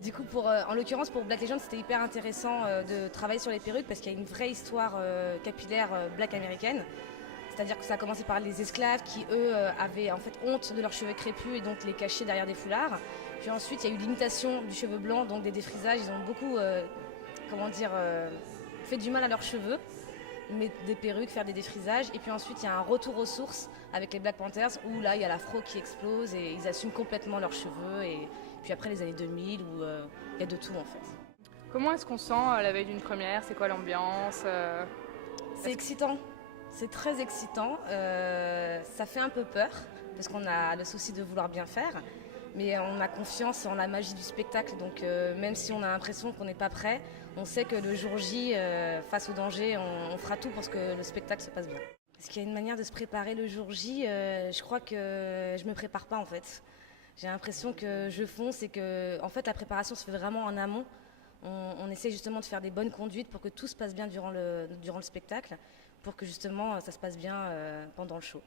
Du coup, en l'occurrence, pour Black Legend, c'était hyper intéressant de travailler sur les perruques parce qu'il y a une vraie histoire capillaire black américaine. C'est-à-dire que ça a commencé par les esclaves qui, eux, avaient en fait honte de leurs cheveux crépus et donc les cachaient derrière des foulards. Puis ensuite, il y a eu l'imitation du cheveu blanc, donc des défrisages. Ils ont beaucoup, fait du mal à leurs cheveux, mais des perruques, faire des défrisages. Et puis ensuite, il y a un retour aux sources avec les Black Panthers où là, il y a l'afro qui explose et ils assument complètement leurs cheveux. Et puis après, les années 2000 où il y a de tout en fait. Comment est-ce qu'on sent la veille d'une première? C'est quoi l'ambiance? C'est excitant, c'est très excitant. Ça fait un peu peur parce qu'on a le souci de vouloir bien faire, mais on a confiance en la magie du spectacle. Donc même si on a l'impression qu'on n'est pas prêt, on sait que le jour J, face au danger, on fera tout pour que le spectacle se passe bien. Est-ce qu'il y a une manière de se préparer le jour J? Je crois que je me prépare pas en fait. J'ai l'impression que je fonce et que en fait, la préparation se fait vraiment en amont. On essaie justement de faire des bonnes conduites pour que tout se passe bien durant le spectacle, pour que justement ça se passe bien pendant le show.